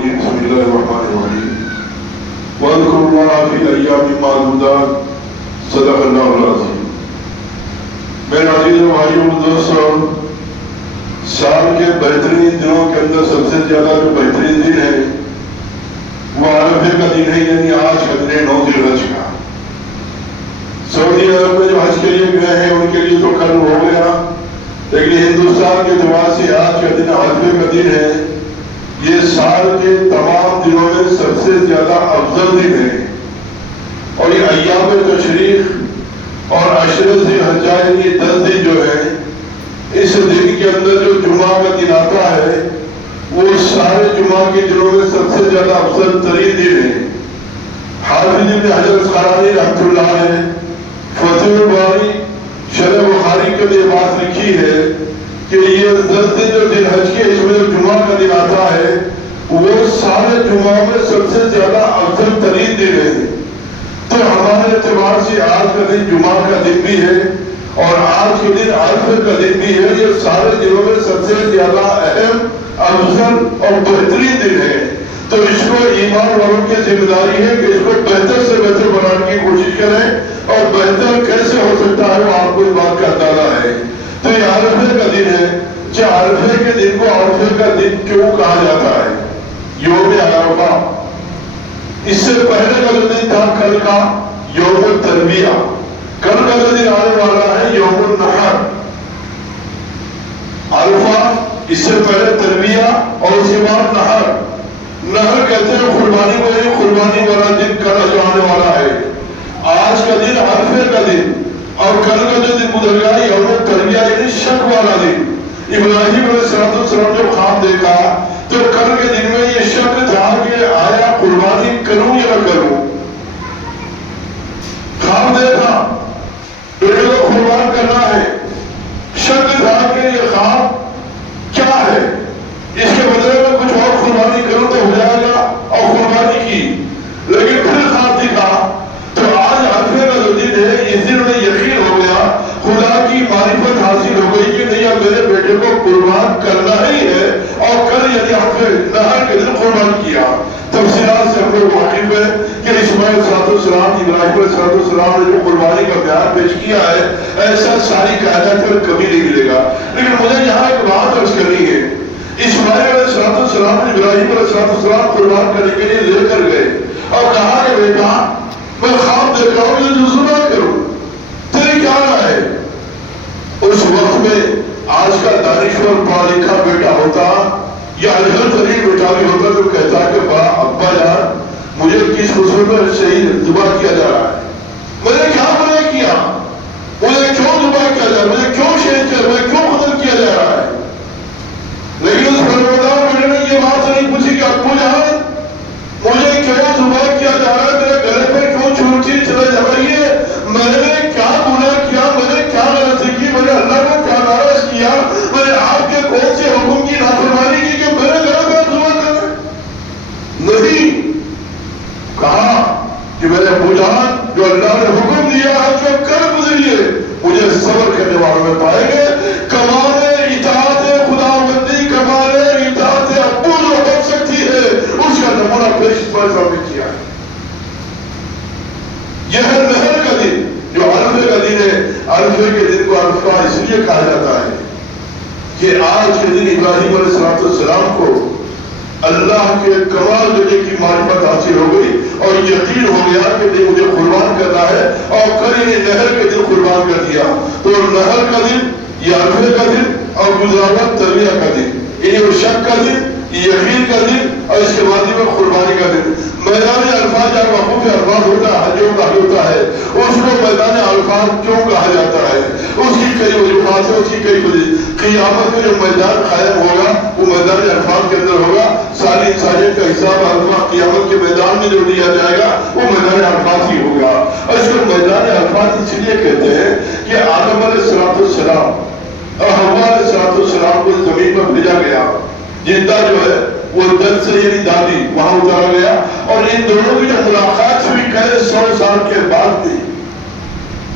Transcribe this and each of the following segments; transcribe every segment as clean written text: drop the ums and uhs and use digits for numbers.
الرجيم بسم الله الرحمن الرحيم واذكروا الله في الأيام معدودات صدق الله العظيم. میرے عزیز بھائیوں و دوستوں، سال کے بہترین دنوں کے اندر سب سے زیادہ جو بہترین دن ہے وہ عرفے کا دن ہے، یعنی آج کا دن ہے 9 ذی الحج کا۔ سعودی عرب میں جو حج کے لیے گئے ہیں ان کے لیے تو کل ہو گیا، لیکن ہندوستان کے اعتبار سے آج کا دن عرفے کا دن ہے۔ یہ سال کے تمام دنوں میں سب سے زیادہ افضل دن ہے، اور یہ ایام تشریق اور عشر ذی الحجہ یعنی 10 دن جو ہے، اس دن کے اندر جو جمعہ کا دن آتا ہے وہ سارے جمعہ کے دنوں میں سب سے زیادہ افضل ترین دن ہے۔ حافظ ابن حجر اسقلانی رحمۃ اللہ علیہ فتح الباری شرح بخاری کے لیے بات لکھی ہے کہ یہ 10 دن جو ذی الحج کے اس میں جو جمعہ کا دن آتا ہے وہ سارے جمعوں میں سب سے زیادہ افضل ترین دن ہے۔ تو ہمارے اعتبار سے آج کا دن جمعہ کا دن بھی ہے اور آج کے دن عرفے کا دن بھی ہے، یہ سارے دنوں میں سب سے زیادہ اہم افضل اور بہترین دن ہے۔ تو اس کو ایمان والوں کی ذمہ داری ہے کہ اس کو بہتر سے بہتر بنانے کی کوشش کریں، اور بہتر کیسے ہو سکتا ہے وہ آپ کو اس بات کا اندازہ ہے۔ تو یہ عرفے کا دن ہے۔ عرفے کے دن کو عرفے کا دن کیوں کہا جاتا ہے؟ یوم عرفہ، اس سے پہلے کا جو دن تھا کل کا یوم الترویہ، کل کا جو دن آنے والا ہے یوم النحر۔ عرفہ، اس سے پہلے ترویہ اور اس کے بعد نحر۔ نحر کہتے ہیں قربانی کو، یہ قربانی والا دن کل جو آنے والا ہے۔ آج کا دن عرفے کا دن، اور کل کا جو دن گزر گیا یوم الترویہ یعنی شک والا دن۔ ابراہیم علیہ السلام جب خواب دیکھا تو کل کے دن میں یہ شک تھا کہ آیا قربانی کروں یا نہ کروں۔ خواب دیکھا بیٹے کو قربان کرنا ہے، شک تھا کہ یہ خواب کیا ہے، اس کے بدلے میں کچھ اور قربانی کروں تو ہو جائے گا، اور قربانی کی۔ لیکن پھر خواب دکھا تو آج عرفے کا جو دن ہے اس دن میں یقین ہو گیا، خدا کی معرفت حاصل ہو گئی کہ نہیں اب میرے بیٹے کو قربان کرنا ہی ہے، اور کل یعنی عرفے نحر کے دن قربان کیا۔ تفصیلات سے ہم لوگ واقف ہے کہ اسماعیل علیہ السلام، ابراہیم علیہ السلام نے جو قربانی کا بیان پیش کیا ہے ایسا ساری کائنات پر کبھی نہیں ملے گا۔ لیکن مجھے یہاں ایک بات عرض کرنی ہے، اسماعیل علیہ السلام نے ابراہیم علیہ السلام قربان کرنے کے لیے لے کر گئے اور کہا کہ بیٹا میں خواب دیکھ رہا ہوں یہ جو ذبح کروں، تیری کیا رائے ہے؟ اس وقت میں آج کا دانشور پڑھا لکھا بیٹا ہوتا یا اجہل ترین بیٹا بھی ہوتا تو کہتا کہ ابا یار مجھے کس خصوص پر شہید ذبح کیا جا رہا ہے، میں نے کیا گناہ کیا، مجھے کیوں ذبح کیا جا رہا ہے، مجھے کیوں شہید کیا، مجھے کیوں قتل کیا جا رہا ہے؟ لیکن اس فرماندار بیٹے نے یہ بات نہیں پوچھی کہ ابو جان مجھے کیوں ذبح کیا جا رہا ہے، میرے گلے پہ کیوں چونٹی چلے جا رہی ہے، میں نے کیا گناہ کیا، میں نے کیا غلطی کی، میں نے اللہ کو کیا ناراض کیا، میں نے آپ کے کون سے حکم کی نافرمانی کی کہ میرے گلے پہ ذبح کریں؟ نہیں، کہا کہ میرے ابو جان جو اللہ نے حکم دیا ہے جو کر گزریے، مجھے صبر کرنے والوں میں پائیں گے۔ کمال اطاعت خداوندی، کمال اطاعت ابو جو ہو سکتی ہے اس کا نمونہ پیش سامنے کیا ہے۔ یہ ہے نحر کا دن جو عرفے کا دن ہے۔ عرفے کے دن کو عرفہ اس لیے کہا جاتا ہے کہ آج کے دن ابراہیم علیہ السلام کو اللہ کے کمال دینے کی معرفت حاصل ہو گئی اور یقین ہو گیا کہ نہیں مجھے قربان کرنا ہے، اور کل انہیں نحر کے دن قربان کر دیا۔ تو نحر کا دن، یہ عرفے کا دن اور گزراوت ترویہ کا دن، یہ شک کا دن، یقین کا دن، اور اس کے بعد میں قربانی کا دن۔ میدان عرفات جہاں وقوف عرفات ہوتا ہے، حجوں کا حج ہوتا ہے، اس کو میدان عرفات کیوں کہا جاتا ہے؟ اس کی کئی وجوہات ہیں، اس کی کئی وجہ۔ قیامت میں جو میدان قائم ہوگا وہ میدان عرفات کے اندر ہوگا، ساری انسانیت کا حساب عرفہ قیامت کے میدان میں جو لیا جائے گا وہ میدان عرفات ہی ہوگا۔ اور اس کو میدان عرفات اس لیے کہتے ہیں کہ آدم علیہ السلام اور حوا علیہ السلام کو زمین پر بھیجا گیا، زندہ جو ہے وہ دل سے یعنی دادی وہاں اتارا گیا، اور ان دونوں کی جو ملاقات ہوئی کئی 100 سال کے بعد تھی۔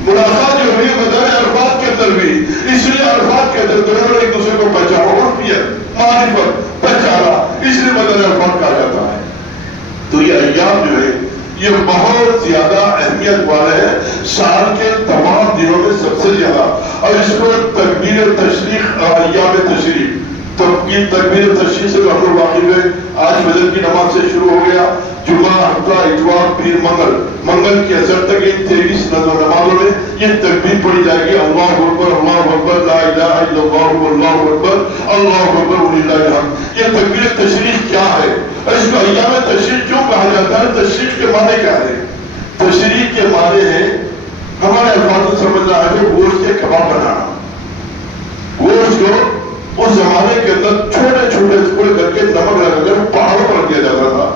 ملاقات جو ہوئی میدان عرفات کے اندر بھی، اس لیے عرفات کے اندر دونوں نے ایک دوسرے کو پہچانا، عرفیت، معرفت، پہچانا، اس لیے میدان عرفات کہا جاتا ہے۔ یہ بہت زیادہ اہمیت والا ہے، سال کے تمام دنوں میں سب سے زیادہ. اور اس کو تکبیر تشریق، ایام تشریق، تکبیر تشریق سے ہم لوگ واقف ہیں. آج فجر کی نماز سے شروع ہو گیا، جمعہ، ہفتہ، اتوار، پیر، منگل کی اثر تک ان 23 نمازوں میں یہ تکبیر پڑھی جائے گی. اللہ اکبر، اللہ اکبر، لا الہ الا اللہ، اللہ اکبر، اللہ اکبر وللہ الحمد. یہ تکبیر تشریق کیا ہے؟ اس کو ایام تشریق کیوں کہا جاتا ہے؟ تشریق کے معنی کیا ہے؟ تشریق کے معنی ہے، ہمارے الفاظ میں سمجھنا ہے کہ گوشت کے کباب بنانا. گوشت کو اس زمانے کے اندر چھوٹے چھوٹے ٹکڑے کر کے نمک لگا کر پہاڑوں پر دیا جاتا تھا.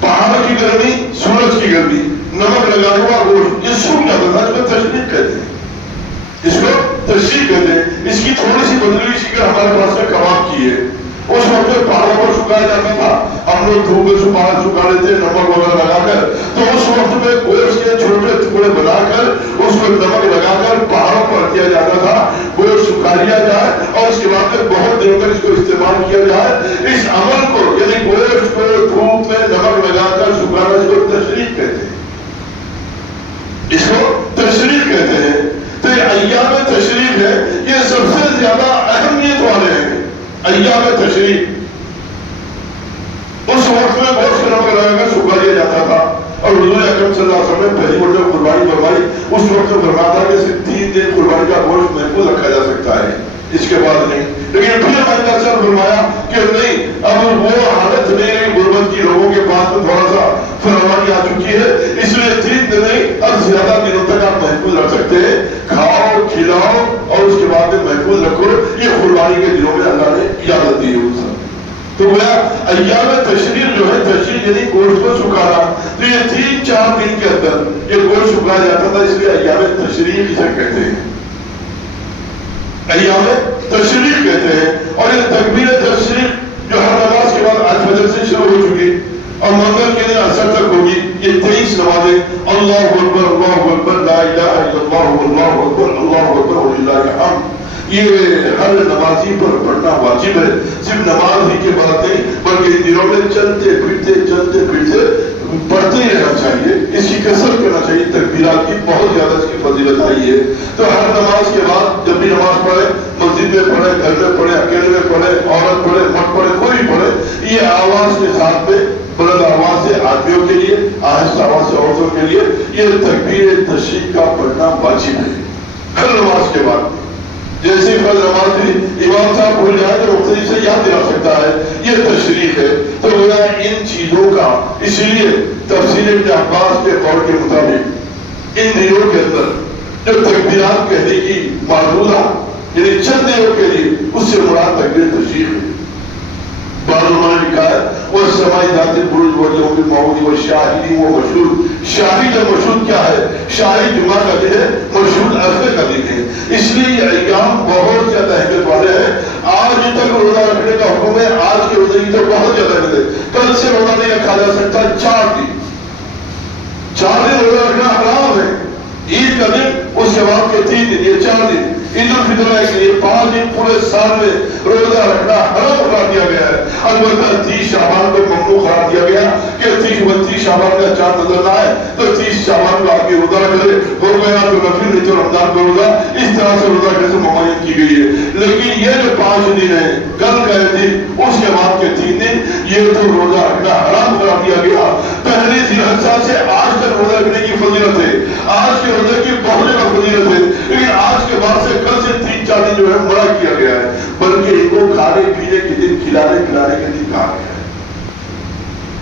پہاڑوں کی گرمی، سورج کی گرمی، نمک لگا ہوا گوشت یہ سوکھ جاتا تھا. اس کو تشریق کہتے ہیں، اس کو تشریق کہتے ہیں. اس کی تھوڑی سی بدلی شکل ہمارے پاس میں کباب کی ہے. اس وقت پہاڑوں پر سکھایا جاتا تھا، ہم لوگ دھوپ میں پہاڑ سکھا لیتے نمک وغیرہ لگا کر. تو اس وقت میں گوشت کے چھوٹے ٹکڑے بنا کر اس کو نمک لگا کر پہاڑوں پر دیا جاتا تھا. گوشت سکھا لیا جائے اور اس کے بعد میں بہت دنوں تک اس کو استعمال کیا جائے. اس عمل کو یعنی گوشت کو دھوپ میں نمک لگا کر سکھانا، اس کو تشریق کہتے ہیں. اس کو تشریق کہتے ہیں. تو یہ ایام تشریق ہے، یہ سب سے زیادہ اہمیت والے ہیں ایام تشریق. اس وقت میں گوشت نمک لگا کر سکھا لیا جاتا تھا. اور حضور اکرم صلی اللہ علیہ وسلم نے پہلی بار جب قربانی فرمائی اس وقت فرمایا تھا کہ صرف 3 دن قربانی کا گوشت محفوظ رکھا جا سکتا ہے، اس کے بعد نہیں. لیکن پھر ہمارے پاس فرمایا کہ نہیں، اب وہ حالت نہیں رہی، غربت کی لوگوں کے پاس میں تھوڑا سا فراوانی آ چکی ہے، اس لیے 3 دن نہیں، اب زیادہ دنوں تک آپ محفوظ رکھ سکتے ہیں. کھاؤ، کھلاؤ اور اس کے بعد میں محفوظ رکھو. یہ قربانی کے دنوں میں اللہ نے اجازت دی ہے. تو گویا ایام تشریق جو ہے، تشریق یعنی گوشت کو سکھانا. تو یہ 3-4 دن کے اندر یہ گوشت سکھایا جاتا تھا، اس لیے ایام تشریق اسے کہتے ہیں، ایام تشریق کہتے ہیں. اور یہ تکبیر تشریق جو ہر نماز کے بعد آج فجر سے شروع ہو چکی اور منگل کے دن عصر تک ہوگی، یہ 23 نمازیں، اللہ اکبر، اللہ اکبر، لا الہ الا اللہ، اللہ اکبر، اللہ اکبر وللہ الحمد. یہ ہر نمازی پر پڑھنا واجب ہے. صرف نماز ہی کے بعد نہیں بلکہ ان دنوں میں چلتے پھرتے پڑھتے ہی رہنا چاہیے. اس کی کثرت کرنا چاہیے. تکبیرات کی بہت زیادہ اس کی فضیلت آئی ہے. تو ہر نماز کے بعد جب بھی نماز پڑھے، مسجد میں پڑھے، گھر میں پڑھے، اکیلے میں پڑھے، عورت پڑھے، مرد پڑھے، کوئی بھی پڑھے، یہ آواز کے ساتھ میں بلند آواز سے آدمیوں کے لیے، آہستہ آواز سے عورتوں کے لیے یہ تکبیر تشریق کا پڑھنا واجب ہے ہر نماز کے بعد. جیسے فرض نماز بھی امام صاحب بھول جائے تو مختلف سے یاد دلا سکتا ہے، یہ تشریق ہے. تو گویا ان چیزوں کا، اس لیے تفسیر ابن عباس کے قول کے مطابق ان دنوں کے اندر جو تکبیرات کہنے کی معذورہ یعنی چند دنوں کے لیے، اس سے مراد تکبیر تشریق ہے. بعض علماء نے لکھا ہے وہ سمائی ذات البروج واليوم الموعود والشاہد و مشہود. شاہد و مشہود کیا ہے؟ شاہد جمعہ کا دن ہے، مشہود عرفے کا دن ہے. اس لیے یہ ایام بہت زیادہ اہمیت والے ہیں. آج تک روزہ رکھنے کا حکم ہے، آج کے روزے کی تو بہت زیادہ اہمیت ہے. کل سے روزہ نہیں رکھا جا سکتا. 4 دن روزہ رکھنا حرام ہے. عید کا دن، اس کے بعد کے 3 دن، یہ 4 دن. عید الفطر ہے کہ یہ 5 دن پورے سال میں روزہ رکھنا حرام قرار دیا گیا ہے. البتہ 30 شعبان کو ممنوع قرار دیا گیا کہ 30 شعبان کا چاند نظر نہ آئے تو 30 شعبان کا آدمی روزہ کرے، ہو گیا تو نفل، نہیں تو رمضان کا روزہ. اس طرح سے روزہ کیسے ممانعت کی گئی ہے. لیکن یہ جو 5 دن ہے، کل کا دن، اس کے بعد کے 3 دن، یہ تو روزہ رکھنا حرام قرار دیا گیا. پہلی ذی الحجہ سے آج تک روزہ رکھنے کی فضیلت ہے. آج کے روزے کی بہت زیادہ فضیلت ہے. لیکن آج کے بعد سے کل سے 3-4 دن جو ہے منع کیا گیا ہے، بلکہ ان کو کھانے پینے کے دن، کھلانے پلانے کے دن کہا گیا ہے.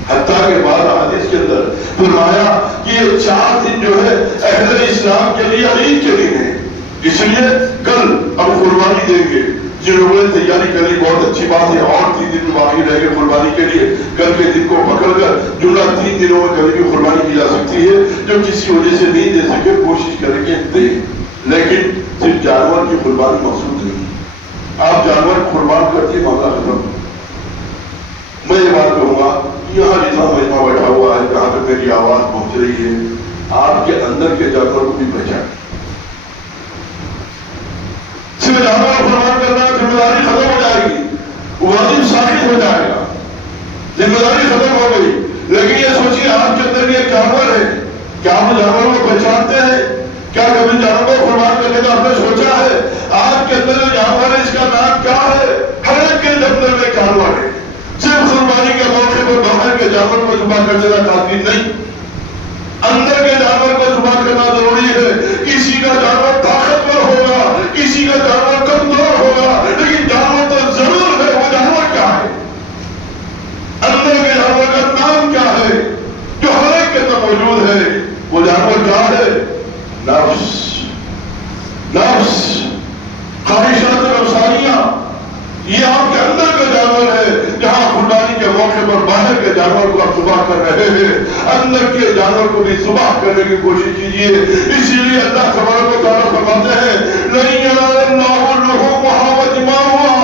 حتیٰ کہ بعض حدیث کے اندر فرمایا کہ یہ 4 دن جو ہے اہل اسلام کے لیے عید کے دن ہے. اس لیے کل ہم قربانی دیں گے. جنہوں نے تیاری کری بہت اچھی بات ہے، اور 3 دن باقی رہ گئے قربانی کے لیے. کل کے دن کو پکڑ کر جملہ 3 دنوں میں کبھی بھی قربانی کی جا سکتی ہے. جو کسی وجہ سے نہیں دے سکے کوشش کریں گے دیں. لیکن صرف جانور کی قربانی مقصود نہیں. آپ جانور قربان کرتی معاملہ ختم. میں یہ بات کہوں گا، یہاں جتنا مجمع بیٹھا ہوا ہے، جہاں تک میری آواز پہنچ رہی ہے، آپ کے اندر کے جانور کو بھی پہچان. صرف جانور قربان کرنا ذمہ داری ختم ہو جائے گی، واجب ثابت ہو جائے گا، ذمہ داری ختم ہو گئی. لیکن یہ سوچیے آپ کے اندر یہ جانور ہے، کیا آپ جانوروں کو پہچانتے ہیں؟ کیا کبھی جانوروں کو قربان کرنے کا آپ نے سوچا ہے؟ آپ کے اندر جو جانور ہے اس کا نام کیا ہے؟ ہر ایک کے اندر میں جانور ہے، صرف قربانی کے موقع پر باہر کے جانور کو ذبح کر دینا کافی نہیں، اندر کے جانور کو ذبح کرنا ضروری ہے۔ کسی کا جانور طاقتور ہوگا، کسی کا جانور کمزور ہوگا، لیکن جانور تو ضرور ہے۔ وہ جانور کیا ہے؟ اندر کے جانور کا نام کیا ہے جو ہر ایک کے اندر موجود ہے؟ وہ جانور کیا ہے؟ نفس، نفس، خواہشات نفسانیہ، یہ آپ کے اندر کا جانور ہے۔ جہاں قربانی کے موقع پر باہر کے جانور کو آپ ذبح کر رہے ہیں، اندر کے جانور کو بھی ذبح کرنے کی کوشش کیجیے۔ اسی لیے اللہ تبارک و تعالیٰ فرماتے ہیں لَن يَنَالَ اللَّهُ لُحُومَهَا وَدِمَاؤُهَا،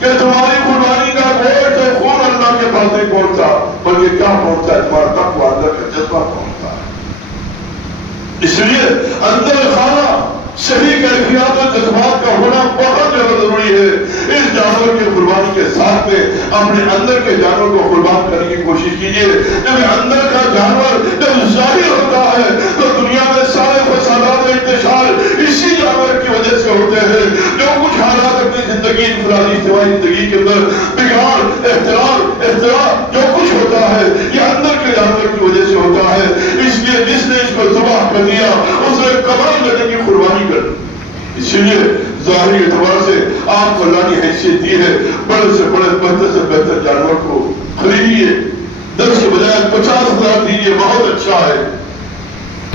کہ تمہاری قربانی کا گوشت اور خون اللہ کے پاس نہیں پہنچتا، بلکہ کیا پہنچتا ہے؟ تمہارا تقویٰ، اندر کا جذبہ پہنچتا ہے۔ اس لیے اندر خانہ صحیح کیفیات اور جذبات کا ہونا بہت زیادہ ضروری ہے۔ اس جانور کی قربانی کے ساتھ میں اپنے اندر کے جانور کو قربان کرنے کی کوشش کیجیے۔ جب اندر کا جانور جب ظاہر ہوتا ہے تو دنیا میں سارے فسادات و انتشار اسی جانور کی وجہ سے ہوتے ہیں۔ جو کچھ حالات اپنی زندگی، انفرادی اجتماعی زندگی کے اندر بگاڑ، اختراع جو کچھ ہوتا ہے یہ اندر کے جانور کی وجہ سے ہوتا ہے۔ اس لیے جس نے اس کو ذبح کر دیا اس نے قربان کرنے کی قربانی کر دی۔ اسی لیے ظاہری اعتبار سے آپ کو اللہ نے حیثیت دی ہے، بڑے سے بڑے بہتر سے بہتر جانور کو خریدیے، 10 کے بجائے 50,000 دیجیے، بہت اچھا ہے،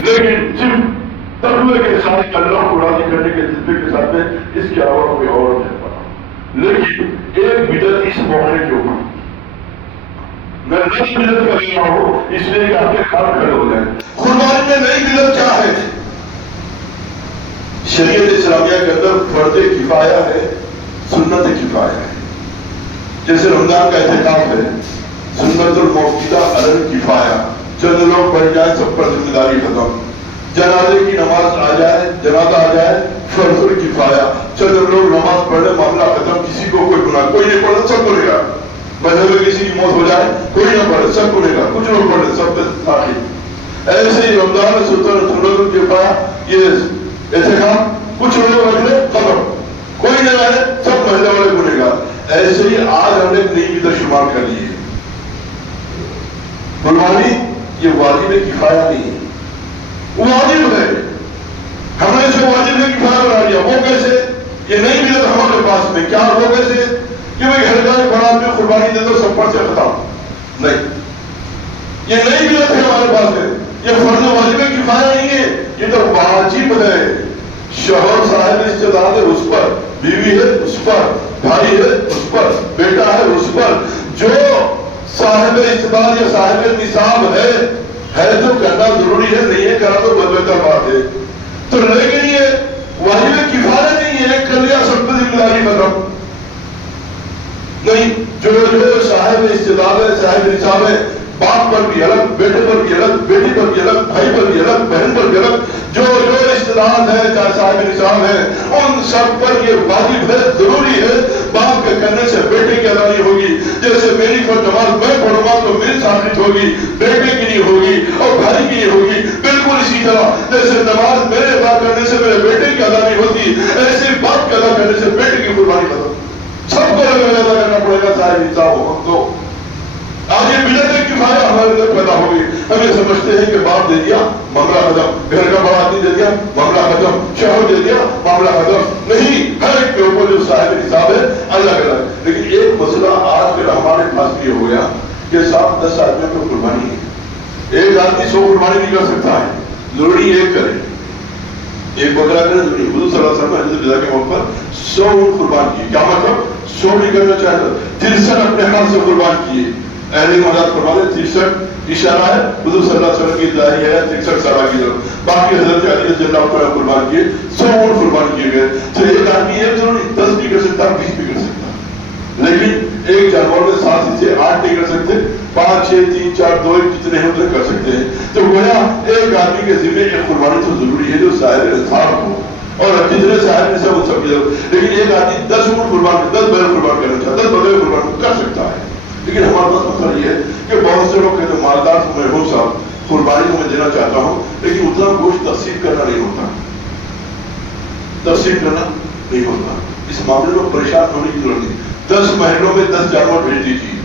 لیکن صرف تقوی کے ساتھ اللہ کو راضی کرنے کے جذبے کے ساتھ میں اس کے علاوہ کوئی اور نہیں پڑا۔ لیکن ایک بدعت اس موقع کے اوپر میں نئی بدعت کر رہا ہوں، اس لیے کہ آپ کے کام کھڑے ہو جائیں۔ قربانی میں نئی بدعت کیا ہے؟ شریعت اسلامیہ کے اندر فرض کفایہ ہے، سنت کفایہ ہے۔ جیسے رمضان کا اعتکاف ہے، سنت الموقوتہ علی الکفایہ، چند لوگ پڑھ جائیں سب پر ذمہ داری ختم۔ جنازے کی نماز آ جائے، جنازہ آ جائے، فرض الکفایہ، چند لوگ نماز پڑھ لیں، معاملہ ختم، کسی کو کوئی گناہ، کوئی نہیں پڑھا سب پڑھے گا۔ مذہب میں کسی کی موت ہو جائے کوئی نہ پڑھے سب پڑھے گا، کچھ لوگ پڑھے سب پہ تاخیر۔ ایسے ہی رمضان میں سنت الکفایہ یہ اعتکاف، کچھ لوگ رکھ لیں ختم، کوئی نہ رہے سب محلے والے بنے گا۔ ایسے ہی آج ہم نے نئی بدعت شمار کر لی ہے۔ قربانی یہ واجب کفایہ نہیں ہے، واجب ہے، ہم نے اسے واجب کفایہ بنا دیا۔ وہ کیسے؟ یہ نئی بدعت ہمارے پاس میں کیا؟ وہ کیسے کہ بھائی گھر کا بڑا آدمی قربانی دے دو سب پر سے ختم، نہیں، یہ نئی بدعت ہے ہمارے پاس میں۔ یہ فرض واجب کفایہ نہیں ہے، یہ تو واجب ہے۔ شوہر صاحب استطاعت ہے اس پر، بیوی ہے اس پر، بھائی ہے اس پر، بیٹا ہے اس پر، جو صاحب استطاعت یا صاحب نصاب ہے تو کرنا ضروری ہے، نہیں ہے کرنا تو بدبہتر بات ہے۔ تو لیکن یہ واجب کفایہ نہیں ہے، کر لیا سب کو ذمہ داری ختم، نہیں، جو صاحب استطاعت ہے، صاحب نصاب ہے، باپ پر بھی الگ، بیٹے پر بھی الگ، بیٹی پر بھی الگ، بھائی پر بھی الگ، بہن پر بھی الگ، جو استطاعت ہے چاہے صاحب نصاب ہے، ان سب پر یہ واجب ہے، ضروری ہے۔ باپ کے کرنے سے بیٹے کی ادا نہیں ہوگی، جیسے میری فرض نماز میں پڑھوں گا تو میری ثابت ہوگی، بیٹے کی نہیں ہوگی اور بھائی کی نہیں ہوگی۔ بالکل اسی طرح جیسے نماز میرے ادا کرنے سے میرے بیٹے کی ادا نہیں ہوتی، ایسے باپ کے ادا کرنے سے بیٹے کی قربانی ختم، سب کو ادا کرنا پڑے گا صاحب نصاب ہو ہم تو۔ آج یہ بدعت کفایہ ہمارے اندر پیدا ہو گئی، ہم یہ سمجھتے ہیں کہ باپ دے دیا معاملہ ختم، گھر کا بڑا آدمی دے دیا معاملہ ختم، شوہر دے دیا معاملہ ختم، نہیں، ہر ایک کے اوپر جو صاحب نصاب ہے الگ الگ۔ لیکن ایک مسئلہ آج پھر ہمارے پاس یہ ہو گیا کہ 7-10 آدمیوں کو قربانی ہے، ایک آدمی 100 قربانی نہیں کر سکتا ہے، ضروری ایک کرے، ایک بکرا کرے ضروری۔ حضور صلی اللہ علیہ وسلم حضرت بدا کے موقع پر 100 قربان کیے، کیا مطلب 100 نہیں کرنا چاہتا، 63 اپنے ہاتھ سے قربان کیے۔ اہل مدد فرماتے 63 اشارہ ہے حضور صلی اللہ علیہ وسلم کی جاری ہے 63 سالہ کی طرف، باقی حضرت علی رضی اللہ عنہ قربان کیے، 100 اونٹ قربان کیے گئے۔ تو ایک آدمی ایک ضروری 10 بھی کر سکتا، 20 بھی کر سکتا، لیکن ایک جانور میں 7 سے 8 نہیں کر سکتے، 5 6 3 4 2 جتنے ہیں اتنے کر سکتے ہیں۔ تو گویا ایک آدمی کے ذمہ ایک قربانی تو ضروری ہے جو صاحب نصاب ہو، اور جتنے صاحب نصاب ان سب کی ضرورت، لیکن ایک آدمی 10 اونٹ قربان 10 بیل قربان کرنا چاہتا ہے، 10 بغیر قربان کر سکتا ہے۔ لیکن ہمارا پاس مسئلہ یہ ہے کہ بہت سے لوگ کہتے ہیں مالدار تو میں ہوں صاحب، قربانی کو میں دینا چاہتا ہوں، لیکن اتنا گوشت تقسیم کرنا نہیں ہوتا، تقسیم کرنا نہیں ہوتا۔ اس معاملے میں پریشان ہونے کی ضرورت نہیں، 10 مہینوں میں 10 جانور بھیج دیجیے۔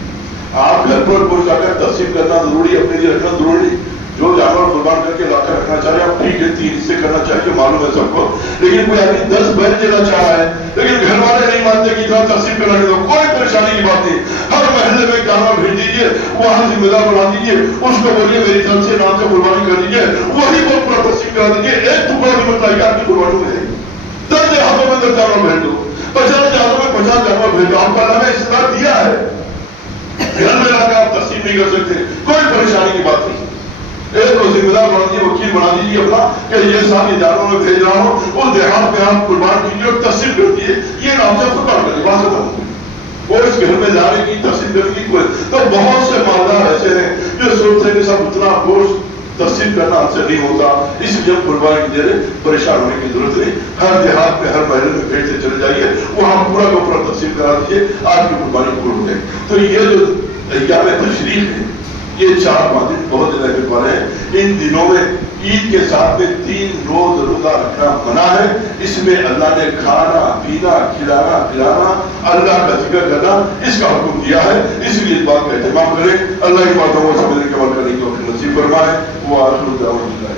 آپ گھر پر گوشت لا کر تقسیم کرنا ضروری، اپنے لیے رکھنا ضروری، جو جانور قربان کر کے لا کر رکھنا چاہیے آپ ٹھیک ہے، 3 حصے کرنا چاہیے، معلوم ہے سب کو، لیکن کوئی آدمی 10 بیل دینا چاہ رہا ہے لیکن گھر والے نہیں مانتے کہ اتنا تقسیم کرنا نہیں، کوئی پریشانی کی بات نہیں، ہر محلے میں جانور بھیج دیجیے، وہاں ذمہ دار بنا دیجیے، اس کو بولیے میری طرف سے نام سے قربانی کر دیجیے، وہی کو پورا تقسیم کرا دیجیے، ایک ٹکڑا بھی مت لائیے آپ کی قربانی میں ہے، 10 دیہاتوں میں 10 جانور بھیج دو، 50 دیہاتوں میں 50 جانور بھیج دو، آپ کو اللہ نے اختیار دیا ہے، گھر میں لا کے آپ تقسیم نہیں کر سکتے، کوئی پریشانی کی بات نہیں۔ ایک کو ذمہ دار بنا دیجیے، وکیل بنا دیجیے اپنا کہ یہ سال یہ جانوروں میں بھیج رہا ہوں، اس دیہات میں آپ قربان کیجیے اور تقسیم کر دیجیے، یہ نام سے قربان کر دیجیے، بات ختم ہو گئی۔ وہ اس گھر میں لانے کی تقسیم کرنے کی کوئی، تو بہت سے مالدار ایسے ہیں جو سوچتے ہیں کہ سب اتنا گوشت تقسیم کرنا ہم سے نہیں ہوتا، اس لیے قربانی کی دے رہے، پریشان ہونے کی ضرورت نہیں، ہر دیہات میں ہر محلے میں بھیجتے چلے جائیے، وہاں پورا کا پورا تقسیم کرا دیجیے، آپ کی قربانی قبول ہو جائے۔ تو یہ جو ایام تشریق ہے، یہ 4 دن بہت زیادہ اہمیت والے ہیں۔ ان دنوں میں عید کے ساتھ میں 3 روز روزہ رکھنا منع ہے، اس میں اللہ نے کھانا پینا کھلانا پلانا اللہ کا ذکر کرنا اس کا حکم دیا ہے، اس لیے اس بات کا اہتمام کریں۔ اللہ کی باتوں کو سمجھنے کے بعد کرنے کی توفیق نصیب فرمائے۔ وہ آخر دعوانا